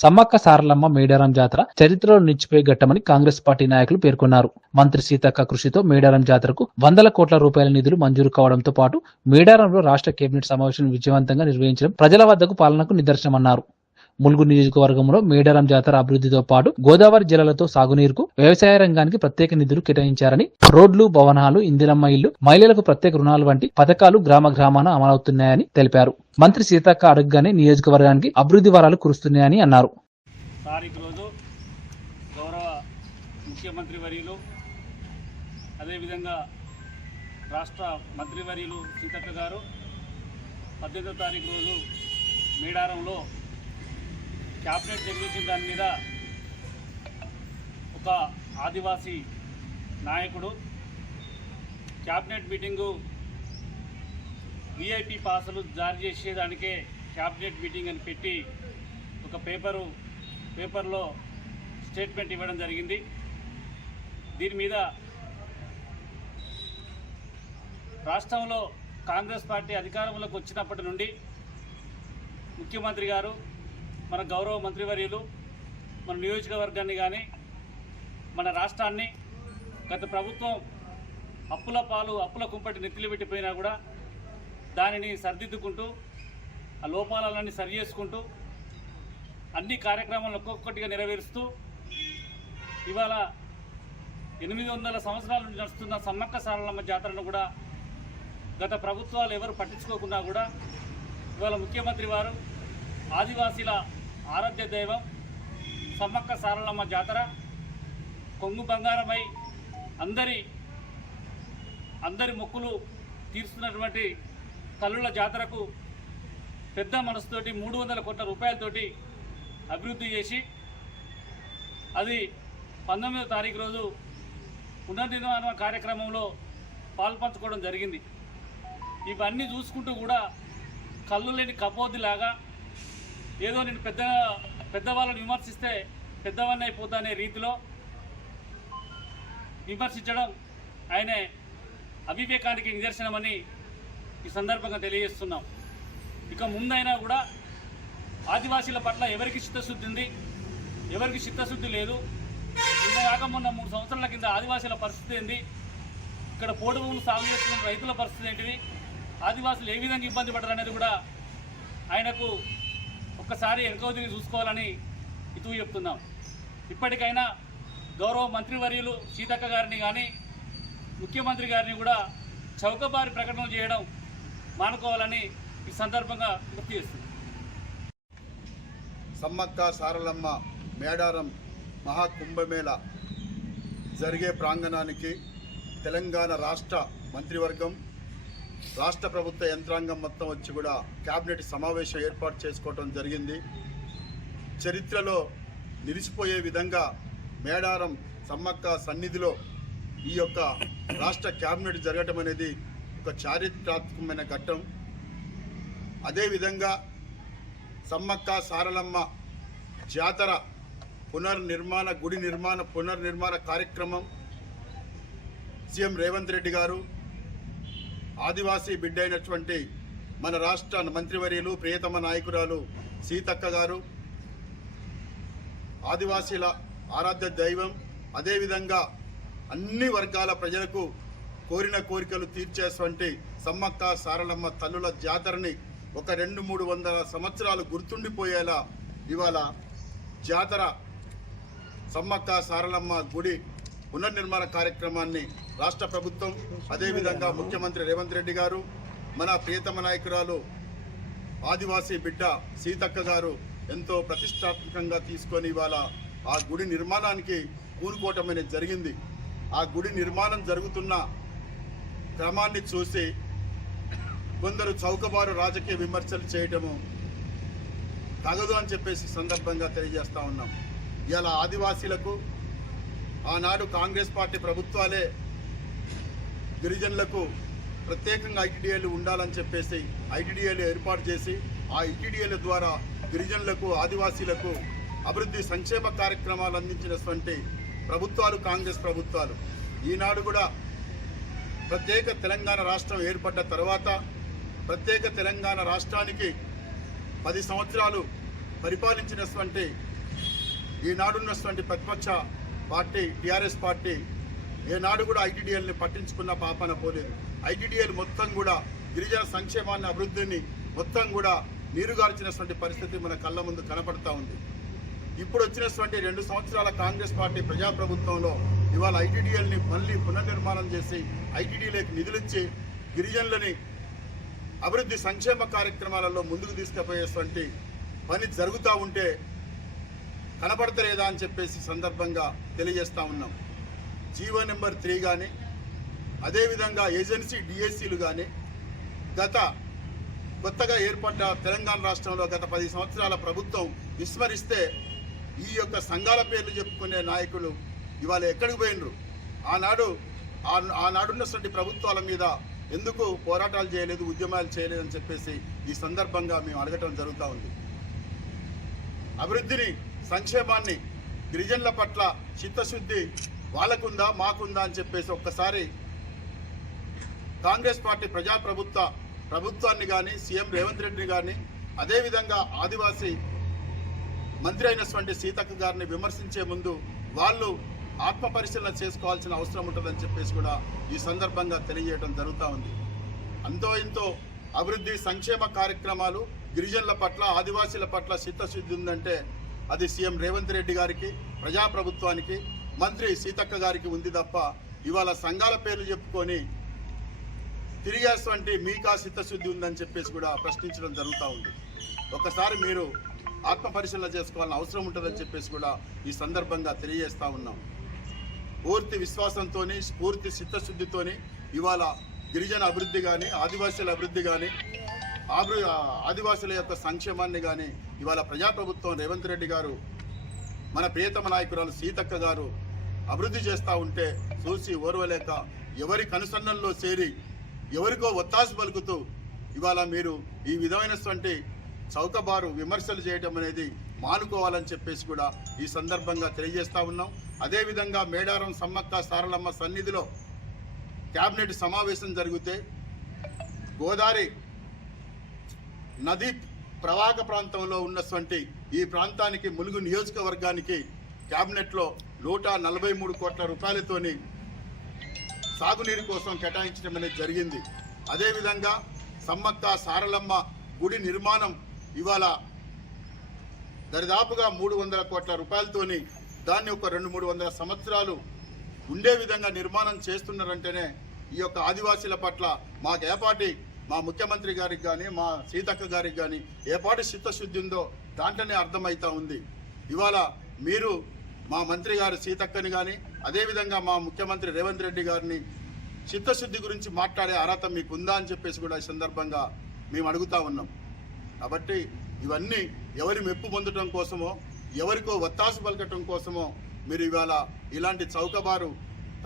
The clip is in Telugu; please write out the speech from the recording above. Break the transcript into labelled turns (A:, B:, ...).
A: సమ్మక్క సారలమ్మ మేడారం జాతర చరిత్రలో నిలిచిపోయే ఘట్టమని కాంగ్రెస్ పార్టీ నాయకులు పేర్కొన్నారు. మంత్రి సీతక్క కృషితో మేడారం జాతరకు వందల కోట్ల రూపాయల నిధులు మంజూరు కావడంతో పాటు మేడారంలో రాష్ట్ర కేబినెట్ సమావేశం విజయవంతంగా నిర్వహించడం ప్రజల వద్దకు పాలనకు నిదర్శనమన్నారు. ములుగు నియోజకవర్గంలో మేడారం జాతర అభివృద్ధితో పాటు గోదావరి జలాలతో సాగునీరుకు వ్యవసాయ రంగానికి ప్రత్యేక నిధులు కేటాయించారని రోడ్లు భవనాలు ఇందిరమ్మ ఇల్లు మహిళలకు ప్రత్యేక రుణాలు వంటి పథకాలు గ్రామ గ్రామాన అమలవుతున్నాయని తెలిపారు. మంత్రి సీతక్క అడగగానే నియోజకవర్గానికి అభివృద్ధి వరాలు కురుస్తున్నాయని అన్నారు.
B: ముఖ్యమంత్రి వర్యులు అదేవిధంగా రాష్ట్ర మంత్రివర్యులు సీతక్క గారు పద్దెనిమిదో తారీఖు రోజు మేడారంలో క్యాబినెట్ నిర్మించిన దాని మీద ఒక ఆదివాసీ నాయకుడు. క్యాబినెట్ మీటింగు విఐపి పాసులు జారీ చేసేదానికే క్యాబినెట్ మీటింగ్ అని పెట్టి ఒక పేపరు పేపర్లో స్టేట్మెంట్ ఇవ్వడం జరిగింది. దీని మీద రాష్ట్రంలో కాంగ్రెస్ పార్టీ అధికారంలోకి వచ్చినప్పటి నుండి ముఖ్యమంత్రి గారు మన గౌరవ మంత్రివర్యులు మన నియోజకవర్గాన్ని కానీ మన రాష్ట్రాన్ని గత ప్రభుత్వం అప్పుల పాలు అప్పుల కుంపటి నెత్తిలు పెట్టిపోయినా కూడా దానిని సరిదిద్దుకుంటూ ఆ లోపాలన్నీ సరి చేసుకుంటూ అన్ని కార్యక్రమాలను ఒక్కొక్కటిగా నెరవేరుస్తూ ఇవాళ ఎనిమిది వందల సంవత్సరాల నుండి నడుస్తున్న సమ్మక్క సారలమ్మ జాతరను కూడా గత ప్రభుత్వాలు ఎవరు పట్టించుకోకుండా కూడా ఇవాళ ముఖ్యమంత్రి వారు ఆదివాసీల ఆరాధ్య దైవం సమ్మక్క సారలమ్మ జాతర కొంగు బంగారమై అందరి అందరి మొక్కులు తీరుస్తున్నటువంటి తల్లుల జాతరకు పెద్ద మనసుతోటి మూడు వందల కోట్ల రూపాయలతోటి అభివృద్ధి చేసి అది పంతొమ్మిదో తారీఖు రోజు పునర్నిర్మాణ కార్యక్రమంలో పాల్పంచుకోవడం జరిగింది. ఇవన్నీ చూసుకుంటూ కూడా కళ్ళు లేని కపోద్దిలాగా ఏదో నేను పెద్ద పెద్దవాళ్ళని విమర్శిస్తే పెద్దవాడిని అయిపోతా అనే రీతిలో విమర్శించడం ఆయనే అవివేకానికి నిదర్శనమని ఈ సందర్భంగా తెలియజేస్తున్నాం. ఇక ముందైనా కూడా ఆదివాసీల పట్ల ఎవరికి చిత్తశుద్ధి ఉంది? ఎవరికి చిత్తశుద్ధి లేదు? ఇంత కాక మొన్న మూడు సంవత్సరాల కింద ఆదివాసీల పరిస్థితి ఏంది? ఇక్కడ పోడు భూములు సాగు చేస్తున్న రైతుల పరిస్థితి ఏంటివి ఆదివాసులు ఏ విధంగా ఇబ్బంది పడరు అనేది కూడా ఆయనకు ఒక్కసారి ఎన్కౌజింగ్ చూసుకోవాలని ఇతూ చెప్తున్నాం. ఇప్పటికైనా గౌరవ మంత్రివర్యులు సీతక్క గారిని కానీ ముఖ్యమంత్రి గారిని కూడా చౌకబారి ప్రకటన చేయడం మానుకోవాలని ఈ సందర్భంగా గుర్తు చేస్తున్నాం.
C: సమ్మక్క సారలమ్మ మేడారం మహాకుంభమేళ జరిగే ప్రాంగణానికి తెలంగాణ రాష్ట్ర మంత్రివర్గం రాష్ట్ర ప్రభుత్వ యంత్రాంగం మొత్తం వచ్చి కూడా క్యాబినెట్ సమావేశం ఏర్పాటు చేసుకోవడం జరిగింది. చరిత్రలో నిలిచిపోయే విధంగా మేడారం సమ్మక్క సన్నిధిలో ఈ యొక్క రాష్ట్ర క్యాబినెట్ జరగటం అనేది ఒక చారిత్రాత్మకమైన ఘట్టం. అదేవిధంగా సమ్మక్క సారలమ్మ జాతర పునర్నిర్మాణ గుడి నిర్మాణ పునర్నిర్మాణ కార్యక్రమం సీఎం రేవంత్ రెడ్డి గారు ఆదివాసీ బిడ్డ అయినటువంటి మన రాష్ట్ర మంత్రివర్యులు ప్రియతమ నాయకురాలు సీతక్క గారు ఆదివాసీల ఆరాధ్య దైవం అదేవిధంగా అన్ని వర్గాల ప్రజలకు కోరిన కోరికలు తీర్చేటువంటి సమ్మక్క సారలమ్మ తల్లుల జాతరని ఒక రెండు మూడు వందల సంవత్సరాలు గుర్తుండిపోయేలా ఇవాళ జాతర సమ్మక్క సారలమ్మ గుడి పునర్నిర్మాణ కార్యక్రమాన్ని రాష్ట్ర ప్రభుత్వం అదేవిధంగా ముఖ్యమంత్రి రేవంత్ రెడ్డి గారు మన ప్రియతమ నాయకురాలు ఆదివాసీ బిడ్డ సీతక్క గారు ఎంతో ప్రతిష్టాత్మకంగా తీసుకొని ఇవాళ ఆ గుడి నిర్మాణానికి కూరుకోవటం అనేది జరిగింది. ఆ గుడి నిర్మాణం జరుగుతున్న క్రమాన్ని చూసి కొందరు చౌకబారు రాజకీయ విమర్శలు చేయటము తగదు అని చెప్పేసి సందర్భంగా తెలియజేస్తూ ఉన్నాం. ఇలా ఆదివాసీలకు ఆనాడు కాంగ్రెస్ పార్టీ ప్రభుత్వాలే గిరిజనులకు ప్రత్యేకంగా ఐటీడీఏలు ఉండాలని చెప్పేసి ఐటీడీఏలు ఏర్పాటు చేసి ఆ ఐటీడీఏల ద్వారా గిరిజనులకు ఆదివాసీలకు అభివృద్ధి సంక్షేమ కార్యక్రమాలు అందించినటువంటి ప్రభుత్వాలు కాంగ్రెస్ ప్రభుత్వాలు. ఈనాడు కూడా ప్రత్యేక తెలంగాణ రాష్ట్రం ఏర్పడ్డ తర్వాత ప్రత్యేక తెలంగాణ రాష్ట్రానికి పది సంవత్సరాలు పరిపాలించినటువంటి ఈనాడున్నటువంటి ప్రతిపక్ష పార్టీ టీఆర్ఎస్ పార్టీ ఏనాడు కూడా ఐటీడీఎల్ని పట్టించుకున్న పాపన పోలేదు. ఐటీడీఎల్ మొత్తం కూడా గిరిజన సంక్షేమాన్ని అభివృద్ధిని మొత్తం కూడా నీరుగార్చినటువంటి పరిస్థితి మన కళ్ళ ముందు కనపడతా ఉంది. ఇప్పుడు వచ్చినటువంటి రెండు సంవత్సరాల కాంగ్రెస్ పార్టీ ప్రజాప్రభుత్వంలో ఇవాళ ఐటీడీఎల్ని మళ్ళీ పునర్నిర్మాణం చేసి ఐటీడీలకు నిధులిచ్చి గిరిజనులని అభివృద్ధి సంక్షేమ కార్యక్రమాలలో ముందుకు తీసుకుపోయేటువంటి పని జరుగుతూ ఉంటే కనపడతలేదా అని చెప్పేసి సందర్భంగా తెలియజేస్తా ఉన్నాం. జీవో నెంబర్ త్రీ కానీ అదేవిధంగా ఏజెన్సీ డిఎస్సీలు కానీ గత కొత్తగా ఏర్పడ్డ తెలంగాణ రాష్ట్రంలో గత పది సంవత్సరాల ప్రభుత్వం విస్మరిస్తే ఈ యొక్క సంఘాల పేర్లు చెప్పుకునే నాయకులు ఇవాళ ఎక్కడికి పోయినరు ఆనాడు ఆ- ఆనాడున్నటువంటి ప్రభుత్వాల మీద ఎందుకు పోరాటాలు చేయలేదు ఉద్యమాలు చేయలేదు అని చెప్పేసి ఈ సందర్భంగా మేము అడగటం జరుగుతూ ఉంది. అభివృద్ధిని సంక్షేమాన్ని గిరిజనుల పట్ల చిత్తశుద్ధి వాళ్ళకుందా మాకుందా అని చెప్పేసి ఒక్కసారి కాంగ్రెస్ పార్టీ ప్రజాప్రభుత్వ ప్రభుత్వాన్ని కానీ సీఎం రేవంత్ రెడ్డిని కానీ అదేవిధంగా ఆదివాసీ మంత్రి అయినటువంటి సీతక్క గారిని విమర్శించే ముందు వాళ్ళు ఆత్మ పరిశీలన చేసుకోవాల్సిన అవసరం ఉంటుందని చెప్పేసి కూడా ఈ సందర్భంగా తెలియజేయడం జరుగుతూ ఉంది. అంతో ఇంతో అభివృద్ధి సంక్షేమ కార్యక్రమాలు గిరిజనుల పట్ల ఆదివాసీల పట్ల చిత్తశుద్ధి ఉందంటే అది సీఎం రేవంత్ రెడ్డి గారికి ప్రజాప్రభుత్వానికి మంత్రి సీతక్క గారికి ఉంది తప్ప ఇవాళ సంఘాల పేర్లు చెప్పుకొని తిరిగేటువంటి మీకా చిత్తశుద్ధి ఉందని చెప్పేసి కూడా ప్రశ్నించడం జరుగుతూ ఉంది. ఒకసారి మీరు ఆత్మ పరిశీలన చేసుకోవాలని అవసరం ఉంటుందని చెప్పేసి కూడా ఈ సందర్భంగా తెలియజేస్తూ ఉన్నాం. పూర్తి విశ్వాసంతో పూర్తి చిత్తశుద్ధితోని ఇవాళ గిరిజన అభివృద్ధి కానీ ఆదివాసీల అభివృద్ధి కానీ ఆదివాసుల యొక్క సంక్షేమాన్ని కానీ ఇవాళ ప్రజాప్రభుత్వం రేవంత్ రెడ్డి గారు మన ప్రియతమ నాయకురాలు సీతక్క గారు అభివృద్ధి చేస్తూ ఉంటే చూసి ఓర్వలేక ఎవరి కనుసన్నల్లో చేరి ఎవరికో ఒత్తాసు పలుకుతూ ఇవాళ మీరు ఈ విధమైనటువంటి చౌకబారు విమర్శలు చేయటం అనేది మానుకోవాలని చెప్పేసి కూడా ఈ సందర్భంగా తెలియజేస్తూ ఉన్నాం. అదేవిధంగా మేడారం సమ్మక్క సారలమ్మ సన్నిధిలో క్యాబినెట్ సమావేశం జరిగితే గోదావరి నదీ ప్రవాహక ప్రాంతంలో ఉన్నటువంటి ఈ ప్రాంతానికి ములుగు నియోజకవర్గానికి క్యాబినెట్లో నూట నలభై మూడు కోట్ల రూపాయలతోని సాగునీరు కోసం కేటాయించడం అనేది జరిగింది. అదేవిధంగా సమ్మక్క సారలమ్మ గుడి నిర్మాణం ఇవాళ దరిదాపుగా మూడు వందల కోట్ల రూపాయలతోని దాన్ని ఒక రెండు మూడు వందల సంవత్సరాలు ఉండే విధంగా నిర్మాణం చేస్తున్నారంటేనే ఈ యొక్క ఆదివాసీల పట్ల మాకు ఏపాటి మా ముఖ్యమంత్రి గారికి కానీ మా సీతక్క గారికి కానీ ఏపాటి చిత్తశుద్ధి ఉందో దాంట్లోనే అర్థమవుతా ఉంది. ఇవాళ మీరు మా మంత్రి గారు సీతక్కని కానీ అదేవిధంగా మా ముఖ్యమంత్రి రేవంత్ రెడ్డి గారిని చిత్తశుద్ధి గురించి మాట్లాడే అర్హత మీకు ఉందా అని చెప్పేసి కూడా ఈ సందర్భంగా మేము అడుగుతా ఉన్నాం. కాబట్టి ఇవన్నీ ఎవరి మెప్పు పొందటం కోసమో ఎవరికో ఒత్తాసు పలకటం కోసమో మీరు ఇవాళ ఇలాంటి చౌకబారు